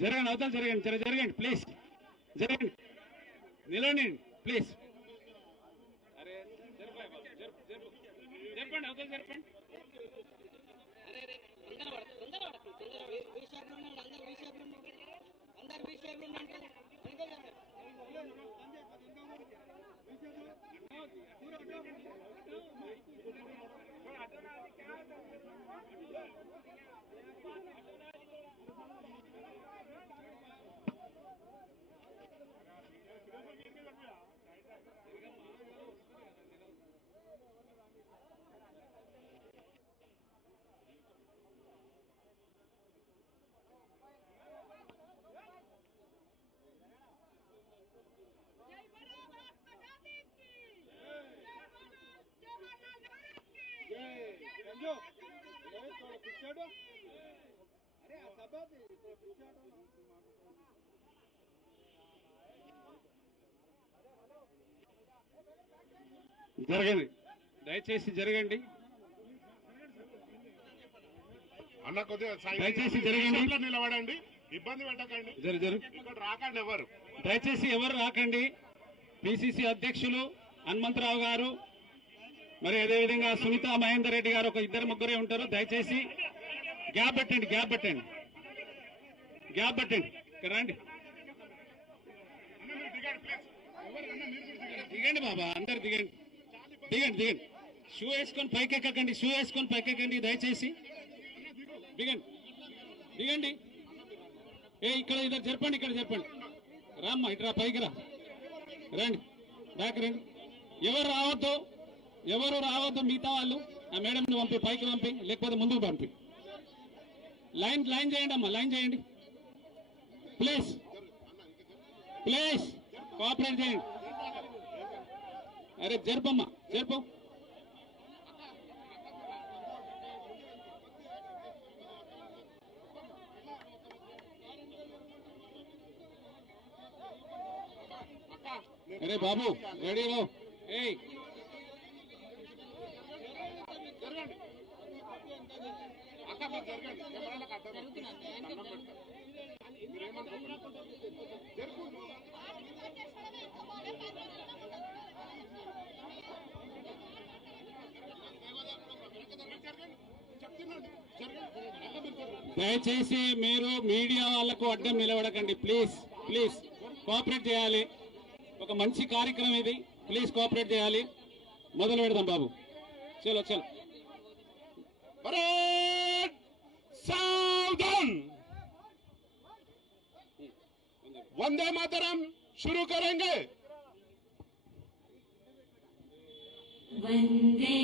జరగండి అవతల జరగండి జర జరగండి ప్లీజ్ జరగండి. నిలవండి ప్లీజ్. జరపండి అవతల జరపండి. जय बोलो महात्मा गांधी జరగండి దయచేసి జరగండి అన్న కొద్దిగా సైడ్ దయచేసి జరగండి. సైడ్లో నిలబడండి ఇబ్బంది పెట్టకండి జరు జరు ఇక్కడ రాకండి ఎవరు దయచేసి ఎవరు రాకండి పిసిసి అధ్యక్షులు హనుమంతరావు గారు మరి అదేవిధంగా సునీత మహేందర్ రెడ్డి గారు ఒక ఇద్దరు ముగ్గురే ఉంటారు. దయచేసి గ్యాప్ పెట్టండి గ్యాప్ పెట్టండి. గ్యాప్ పెట్టండి. ఇక్కడ రండి. దిగండి బాబా అందరు దిగండి. దిగండి దిగండి. షూ వేసుకొని పైకెక్కకండి షూ వేసుకొని పైకెక్కండి దయచేసి. దిగండి. దిగండి. ఏ ఇక్కడ ఇద్దరు చెప్పండి ఇక్కడ చెప్పండి. రామ్మా ఇట్రా పైకి రా. రండి. బ్యాక్ రండి. ఎవరు రావద్దు? ఎవరు రావద్దు మిగతా వాళ్ళు. ఆ మేడంని పంపి పైకి పంపి లేకపోతే ముందుకు పంపి. లైన్ లైన్ చేయండి అమ్మా లైన్ చేయండి. ప్లీజ్. ప్లీజ్. కోఆపరేట్ చేయండి. అరే జరుపమ్మా జరుపు. అరే బాబు రెడీ రావు ఏయ్ జరగండి అక్క మీరు జరగండి కెమెరాలకు అడ్డం దండం పెడతారు. మీరేమనుకుంటున్నారు? జరుపు జరగండి చెప్తున్నాను జరగండి అక్క మీరు జరగండి దయచేసి మీరు మీడియా వాళ్ళకు అడ్డం నిలబడకండి. Please please. కోఆపరేట్ చేయాలి. ఒక మంచి కార్యక్రమం ఇది. ప్లీజ్ కోఆపరేట్ చేయాలి. మొదలు పెడదాం బాబు. చలో చలో. सावधान वंदे मातरम शुरू करेंगे वन्दे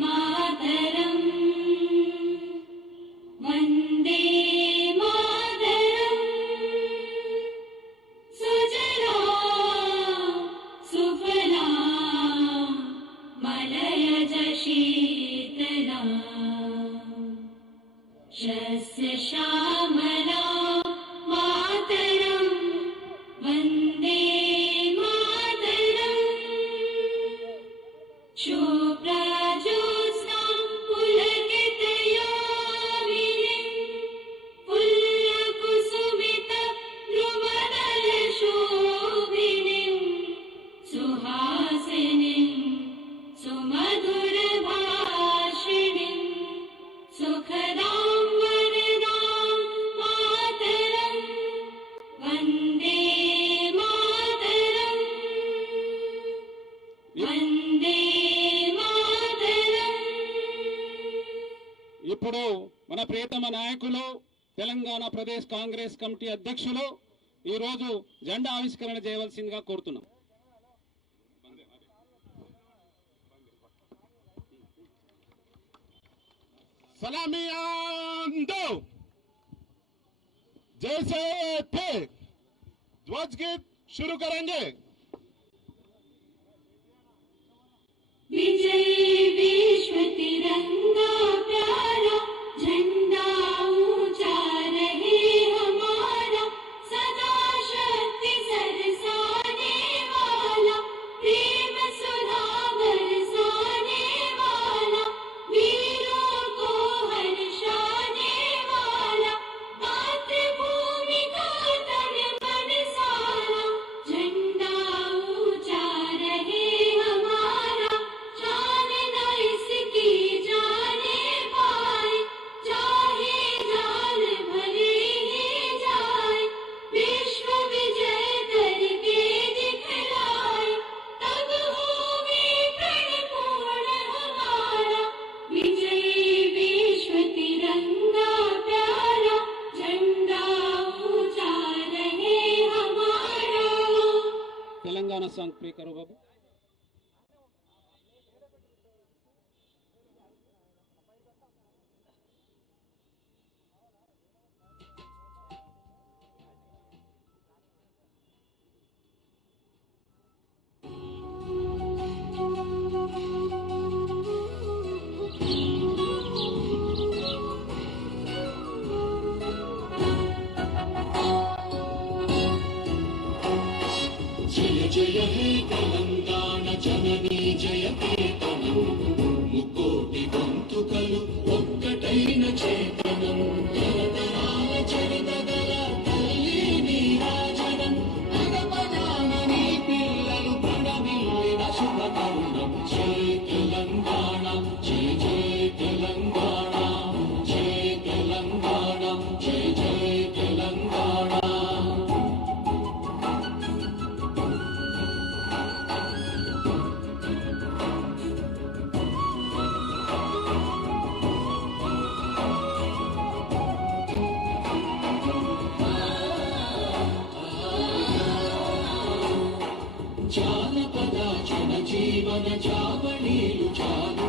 मातरम् वन्दे ప్రియతమ నాయకులు తెలంగాణ ప్రదేశ్ కాంగ్రెస్ కమిటీ అధ్యక్షులు ఈ రోజు జెండా ఆవిష్కరణ చేయవలసిందిగా కోరుతున్నాం सलामी दो जैसे थे ध्वज गीत शुरू करेंगे करो बाबू। జీవన జావళీలు చావ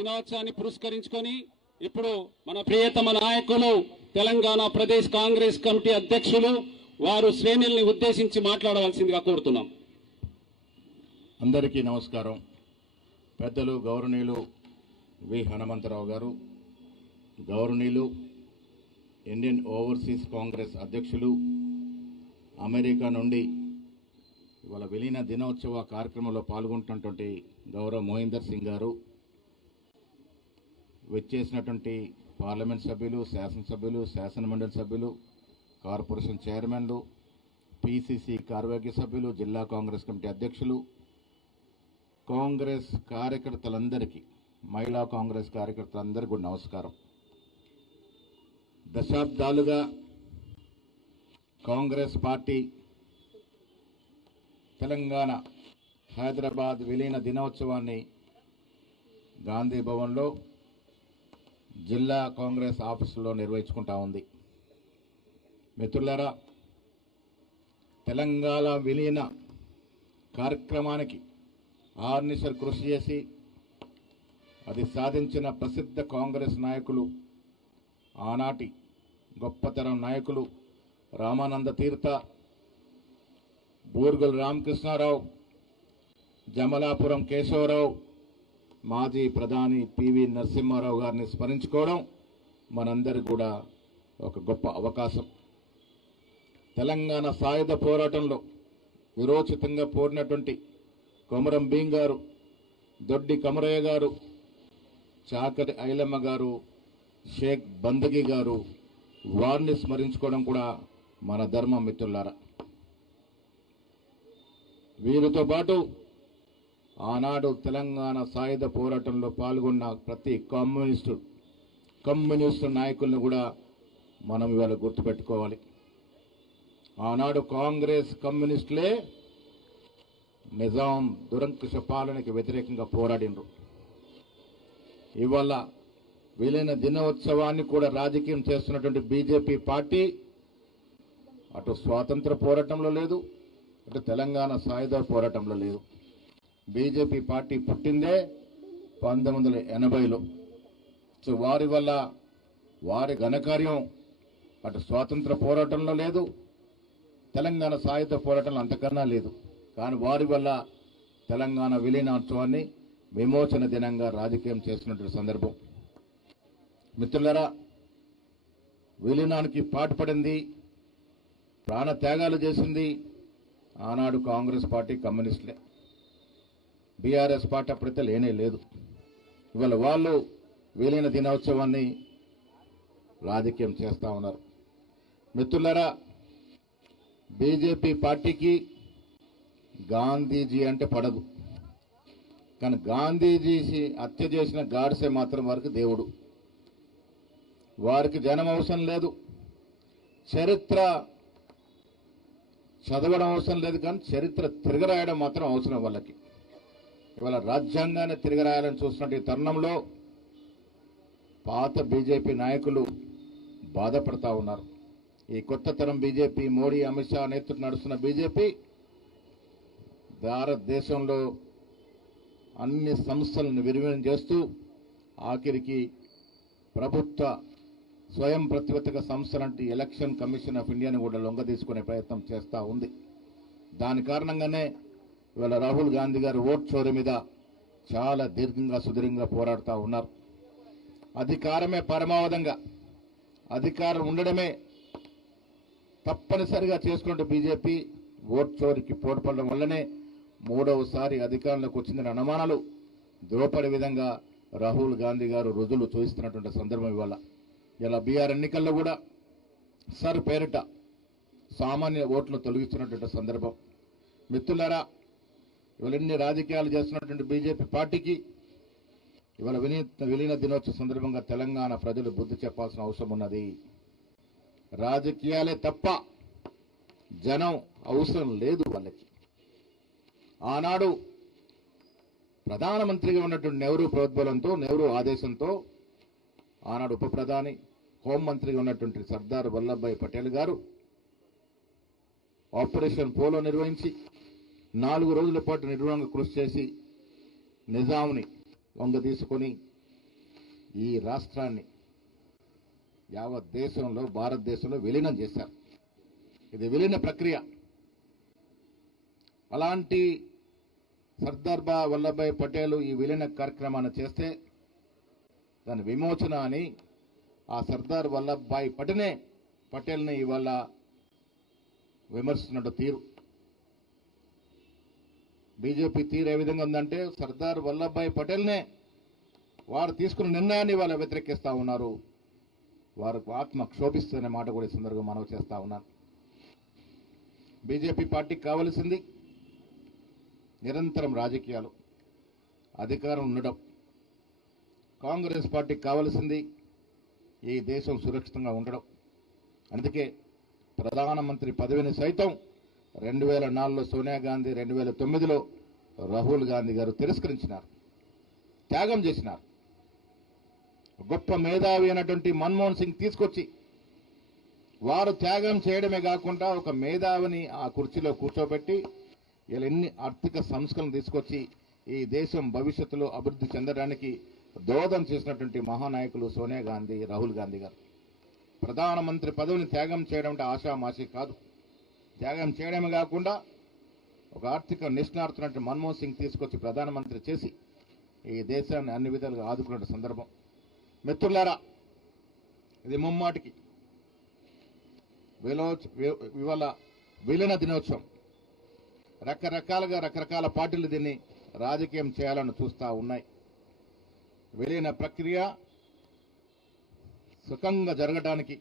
దినోత్సవాన్ని పురస్కరించుకొని ఇప్పుడు మన ప్రియతమ నాయకులు తెలంగాణ ప్రదేశ్ కాంగ్రెస్ కమిటీ అధ్యక్షులు వారు శ్రేణుల్ని ఉద్దేశించి మాట్లాడవలసిందిగా కోరుతున్నాం. అందరికీ నమస్కారం. పెద్దలు గౌరవనీయులు వి. హనుమంతరావు గారు గౌరవనీయులు ఇండియన్ ఓవర్సీస్ కాంగ్రెస్ అధ్యక్షులు అమెరికా నుండి ఇవాళ విలీన దినోత్సవ కార్యక్రమంలో పాల్గొంటున్నటువంటి గౌరవ్ మోహిందర్ సింగ్ గారు వచ్చేసినటువంటి పార్లమెంట్ సభ్యులు శాసనసభ్యులు శాసనమండలి సభ్యులు కార్పొరేషన్ చైర్మన్లు పిసిసి కార్యవర్గ సభ్యులు జిల్లా కాంగ్రెస్ కమిటీ అధ్యక్షులు కాంగ్రెస్ కార్యకర్తలందరికీ మహిళా కాంగ్రెస్ కార్యకర్తలందరికీ కూడా నమస్కారం. దశాబ్దాలుగా కాంగ్రెస్ పార్టీ తెలంగాణ హైదరాబాద్ విలీన దినోత్సవాన్ని గాంధీ భవన్లో జిల్లా కాంగ్రెస్ ఆఫీసులో నిర్వహించుకుంటా ఉంది. మిత్రులారా తెలంగాణ విలీన కార్యక్రమానికి ఆర్నిసర్ కృషి చేసి అది సాధించిన ప్రసిద్ధ కాంగ్రెస్ నాయకులు ఆనాటి గొప్పతరం నాయకులు రామానంద తీర్థ బూర్గుల రామకృష్ణారావు జమలాపురం కేశవరావు మాజీ ప్రధాని పివి నరసింహారావు గారిని స్మరించుకోవడం మనందరికి కూడా ఒక గొప్ప అవకాశం. తెలంగాణ సాయుధ పోరాటంలో విరోచితంగా పోరినటువంటి కొమరం భీం గారు దొడ్డి కమరయ్య గారు చాకరి ఐలమ్మ గారు షేక్ బందగి గారు వారిని స్మరించుకోవడం కూడా మన ధర్మం మిత్రులారా. వీరితో పాటు ఆనాడు తెలంగాణ సాయుధ పోరాటంలో పాల్గొన్న ప్రతి కమ్యూనిస్టు కమ్యూనిస్టు నాయకులను కూడా మనం ఇవాళ గుర్తుపెట్టుకోవాలి. ఆనాడు కాంగ్రెస్ కమ్యూనిస్టులే నిజాం దురంకుశ పాలనకి వ్యతిరేకంగా పోరాడినరు. ఇవాళ వీలైన దినోత్సవాన్ని కూడా రాజకీయం చేస్తున్నటువంటి బీజేపీ పార్టీ అటు స్వాతంత్ర పోరాటంలో లేదు అటు తెలంగాణ సాయుధ పోరాటంలో లేదు. బీజేపీ పార్టీ పుట్టిందే పంతొమ్మిది వందల ఎనభైలో. సో వారి వల్ల వారి ఘనకార్యం అటు స్వాతంత్ర పోరాటంలో లేదు తెలంగాణ సాయుధ పోరాటంలో అంతకన్నా లేదు. కానీ వారి వల్ల తెలంగాణ విలీనోత్సవాన్ని విమోచన దినంగా రాజకీయం చేస్తున్నటువంటి సందర్భం. మిత్రులరా విలీనానికి పాటుపడింది ప్రాణ త్యాగాలు చేసింది ఆనాడు కాంగ్రెస్ పార్టీ కమ్యూనిస్టులే. బీఆర్ఎస్ పార్టీ అప్పుడైతే లేనే లేదు. ఇవాళ వాళ్ళు వీలైన దినోత్సవాన్ని రాజకీయం చేస్తూ ఉన్నారు. మిత్రులరా బీజేపీ పార్టీకి గాంధీజీ అంటే పడదు. కానీ గాంధీజీ హత్య చేసిన గాడ్సే మాత్రం వారికి దేవుడు. వారికి జనం అవసరం లేదు. చరిత్ర చదవడం అవసరం లేదు కానీ చరిత్ర తిరగరాయడం మాత్రం అవసరం వాళ్ళకి. ఇవాళ రాజ్యాంగాన్ని తిరగరాయాలని చూస్తున్న ఈ తరుణంలో పాత బీజేపీ నాయకులు బాధపడతా ఉన్నారు. ఈ కొత్త తరం బీజేపీ మోడీ అమిత్ షా నేతృత్వం నడుస్తున్న బీజేపీ భారతదేశంలో అన్ని సంస్థలను విరివినం చేస్తూ ఆఖరికి ప్రభుత్వ స్వయం ప్రతిపత్తిక సంస్థలంటి ఎలక్షన్ కమిషన్ ఆఫ్ ఇండియాని కూడా లొంగ తీసుకునే ప్రయత్నం చేస్తూ ఉంది. దాని కారణంగానే ఇవాళ రాహుల్ గాంధీ గారు ఓట్ చోరీ మీద చాలా దీర్ఘంగా సుదీర్ఘంగా పోరాడుతూ ఉన్నారు. అధికారమే పరమావధంగా. అధికారం ఉండడమే తప్పనిసరిగా చేసుకుంటూ బీజేపీ ఓట్ చోరికి పోటపడడం వల్లనే మూడవసారి అధికారంలోకి వచ్చిందని అనుమానాలు. ద్రోపడే విధంగా రాహుల్ గాంధీ గారు రుజువులు చూపిస్తున్నటువంటి సందర్భం ఇవాళ. ఇలా బీఆర్ ఎన్నికల్లో కూడా సర్ పేరిట సామాన్య ఓట్లు తొలగిస్తున్నటువంటి సందర్భం. మిత్రులారా ఇవన్నీ రాజకీయాలు చేస్తున్నటువంటి బీజేపీ పార్టీకి ఇవాళ వినీత విలీన దినోత్సవ సందర్భంగా తెలంగాణ ప్రజలు బుద్ధి చెప్పాల్సిన అవసరం ఉన్నది. రాజకీయాలే తప్ప జనం అవసరం లేదు వాళ్ళకి. ఆనాడు ప్రధానమంత్రిగా ఉన్నటువంటి నెహ్రూ ప్రోద్బలంతో నెహ్రూ ఆదేశంతో ఆనాడు ఉప ప్రధాని హోంమంత్రిగా ఉన్నటువంటి సర్దార్ వల్లభాయ్ పటేల్ గారు ఆపరేషన్ పోలో నిర్వహించి నాలుగు రోజుల పాటు నిర్వహణ కృషి చేసి నిజాంని వంగ తీసుకొని ఈ రాష్ట్రాన్ని యావత్ దేశంలో భారతదేశంలో విలీనం చేశారు. ఇది విలీన ప్రక్రియ. అలాంటి సర్దార్ బా వల్లభాయ్ పటేల్ ఈ విలీన కార్యక్రమాన్ని చేస్తే దాని విమోచన అని ఆ సర్దార్ వల్లభాయ్ పటేనే పటేల్ని ఇవాళ విమర్శించినట్టు తీరు. బీజేపీ తీరు ఏ విధంగా ఉందంటే సర్దార్ వల్లభాయ్ పటేల్నే వారు తీసుకున్న నిర్ణయాన్ని వాళ్ళు వ్యతిరేకిస్తూ ఉన్నారు. వారు ఆత్మ క్షోభిస్తున్న మాట కూడా ఈ సందర్భంగా మనవి చేస్తూ ఉన్నారు. బీజేపీ పార్టీకి కావలసింది నిరంతరం రాజకీయాలు అధికారం ఉండడం. కాంగ్రెస్ పార్టీకి కావలసింది ఈ దేశం సురక్షితంగా ఉండడం. అందుకే ప్రధానమంత్రి పదవిని సైతం రెండు వేల నాలుగులో సోనియా గాంధీ రెండు వేల తొమ్మిదిలో రాహుల్ గాంధీ గారు తిరస్కరించినారు త్యాగం చేసినారు. గొప్ప మేధావి అయినటువంటి మన్మోహన్ సింగ్ తీసుకొచ్చి వారు త్యాగం చేయడమే కాకుండా ఒక మేధావిని ఆ కుర్చీలో కూర్చోబెట్టి ఇలా ఎన్ని ఆర్థిక సంస్కరణలు తీసుకొచ్చి ఈ దేశం భవిష్యత్తులో అభివృద్ధి చెందడానికి దోహదం చేసినటువంటి మహానాయకులు సోనియా గాంధీ రాహుల్ గాంధీ గారు. ప్రధానమంత్రి పదవిని త్యాగం చేయడం అంటే ఆషామాషి కాదు. త్యాగం చేయడమే కాకుండా ఒక ఆర్థిక నిష్ణార్థున్నట్టు మన్మోహన్ సింగ్ తీసుకొచ్చి ప్రధానమంత్రి చేసి ఈ దేశాన్ని అన్ని విధాలుగా ఆదుకున్న సందర్భం. మిత్రులారా ఇది ముమ్మాటికి. విలోచ ఇవాళ విలీన దినోత్సవం. రకరకాలుగా రకరకాల పార్టీలు దీన్ని రాజకీయం చేయాలని చూస్తా ఉన్నాయి. విలీన ప్రక్రియ సుఖంగా జరగడానికి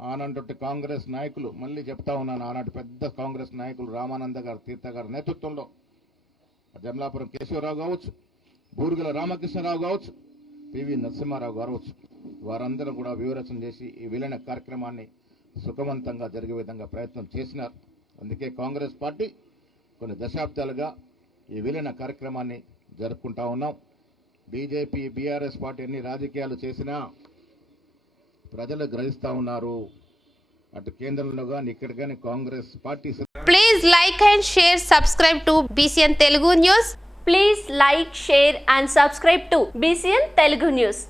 ఆనాటి కాంగ్రెస్ నాయకులు మళ్ళీ చెప్తా ఉన్నాను ఆనాటి పెద్ద కాంగ్రెస్ నాయకులు రామానంద గారు తీర్థ గారి నేతృత్వంలో. జమలాపురం కేశవరావు కావచ్చు బూరుగుల రామకృష్ణరావు కావచ్చు పివి నరసింహారావు కావచ్చు వారందరూ కూడా వివరచన చేసి ఈ విలీన కార్యక్రమాన్ని సుఖవంతంగా జరిగే విధంగా ప్రయత్నం చేసినారు. అందుకే కాంగ్రెస్ పార్టీ కొన్ని దశాబ్దాలుగా ఈ విలీన కార్యక్రమాన్ని జరుపుకుంటా ఉన్నాం. బీజేపీ బీఆర్ఎస్ పార్టీ ఎన్ని రాజకీయాలు చేసినా ప్రజలు గ్రహిస్తా ఉన్నారు. అటు కేంద్రంలో కానీ ఇక్కడ కానీ Congress party please like and share subscribe to BCN Telugu news please like share and subscribe to BCN Telugu news